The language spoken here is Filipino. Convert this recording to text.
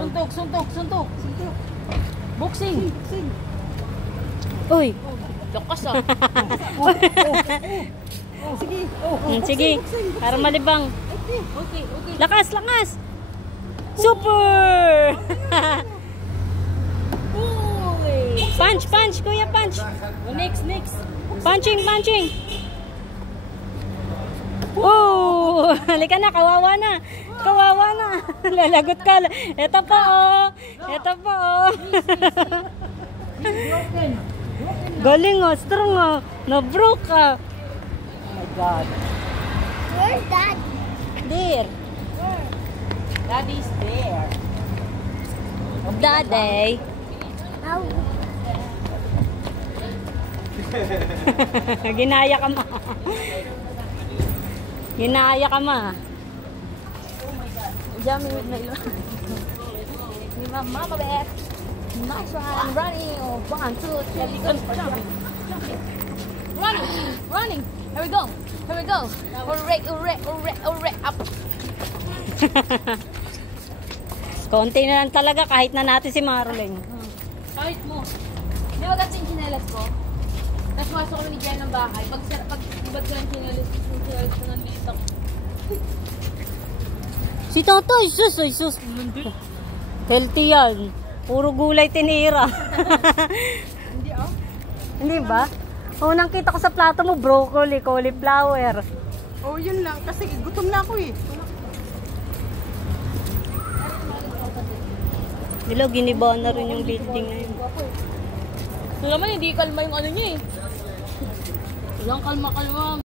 Suntok, suntok, suntok. Boxing. Uy. Lakas ah. Sige. Sige. Para malibang. Okay. Lakas, lakas. Super! Punch, punch, kuya, punch. Next. Punching. Oh, halika na, kawawa na. Lalagot ka. Ito pa oh. Broken. Galing oh, strong oh. Na-broke ah. Oh my God. Where's Dad? There. Daddy's there. Daddy. Ow. Ginaya ka ma. Ginaya ka ma. Diyan may ilo. Ni Mama Beth. Nice one. Running. 1, 2, 3. Jumping. Running. Here we go. Hooray. Up. Konti na lang talaga kahit na natin si Marlene. Kahit mo. Di ba kasi yung chinelas ko? Tapos masok kami ni Jen ng bahay. Pag ibad ko ng chinelas ko ng litak. Si Toto, sus. Healthy yan. Puro gulay tinira. Hindi ah. Hindi ba? Unang kita ko sa plato mo, broccoli, cauliflower. Oh, yun lang. Kasi gutom na ako eh. Nilo, giniba na rin yung building na yun. So naman, hindi kalma yung ano niya eh. Walang kalma.